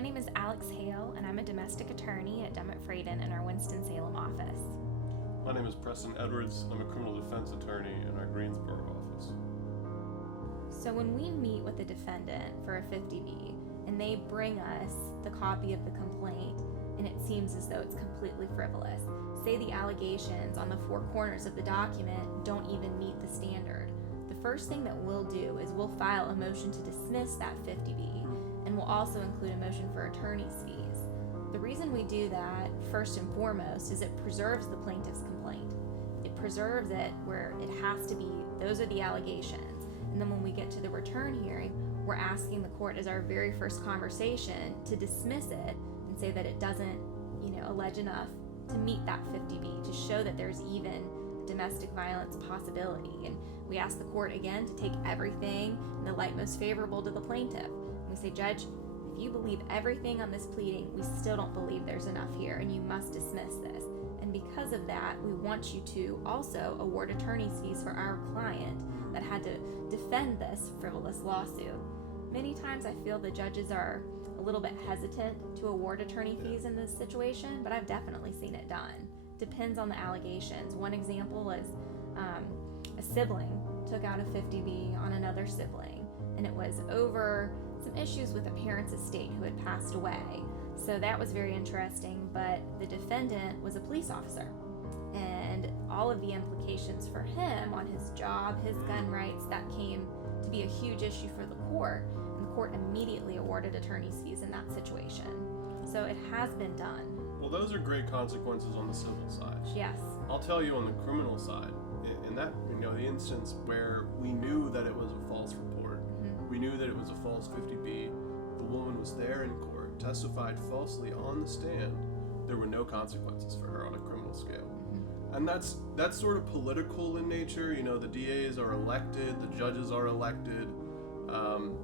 My name is Alex Haile, and I'm a domestic attorney at Dummit Fradin in our Winston-Salem office. My name is Preston. I'm a criminal defense attorney in our Greensboro office. So when we meet with a defendant for a 50B, and they bring us the copy of the complaint, and it seems as though it's completely frivolous, say the allegations on the four corners of the document don't even meet the standard, the first thing that we'll do is we'll file a motion to dismiss that 50B, and we'll also include a motion for attorney's fees. The reason we do that, first and foremost, is it preserves the plaintiff's complaint. It preserves it where it has to be, those are the allegations. And then when we get to the return hearing, we're asking the court as our very first conversation to dismiss it and say that it doesn't, allege enough to meet that 50B, to show that there's even domestic violence possibility. And we ask the court again to take everything in the light most favorable to the plaintiff. And we say, Judge, if you believe everything on this pleading, we still don't believe there's enough here, and you must dismiss this. And because of that, we want you to also award attorney's fees for our client that had to defend this frivolous lawsuit. Many times I feel the judges are a little bit hesitant to award attorney fees in this situation, but I've definitely seen it done. Depends on the allegations. One example is a sibling took out a 50B on another sibling, and it was over some issues with a parent's estate who had passed away. So that was very interesting, but the defendant was a police officer, and all of the implications for him on his job, his gun rights, that came to be a huge issue for the court, and the court immediately awarded attorney's fees in that situation. So it has been done. Well, those are great consequences on the civil side. Yes. I'll tell you on the criminal side, in that, the instance where we knew that it was a false report, we knew that it was a false 50B, the woman was there in court, testified falsely on the stand, there were no consequences for her on a criminal scale. And that's sort of political in nature. The DAs are elected, the judges are elected.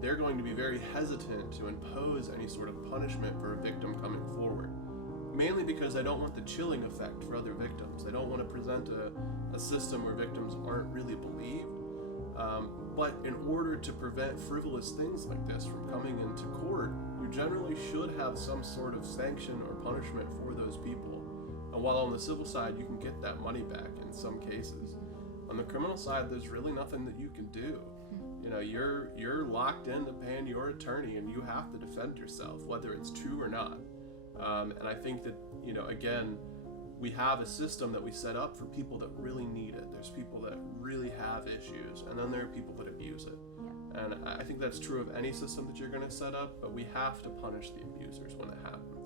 They're going to be very hesitant to impose any sort of punishment for a victim coming forward, mainly because they don't want the chilling effect for other victims. They don't want to present a system where victims aren't really believed. But in order to prevent frivolous things like this from coming into court, you generally should have some sort of sanction or punishment for those people. And while on the civil side, you can get that money back in some cases, on the criminal side, there's really nothing that you can do. You're locked into paying your attorney, and you have to defend yourself, whether it's true or not. And I think that, again, we have a system that we set up for people that really need it. There's people that really have issues, and then there are people that abuse it. Yeah. And I think that's true of any system that you're going to set up, but we have to punish the abusers when it happens.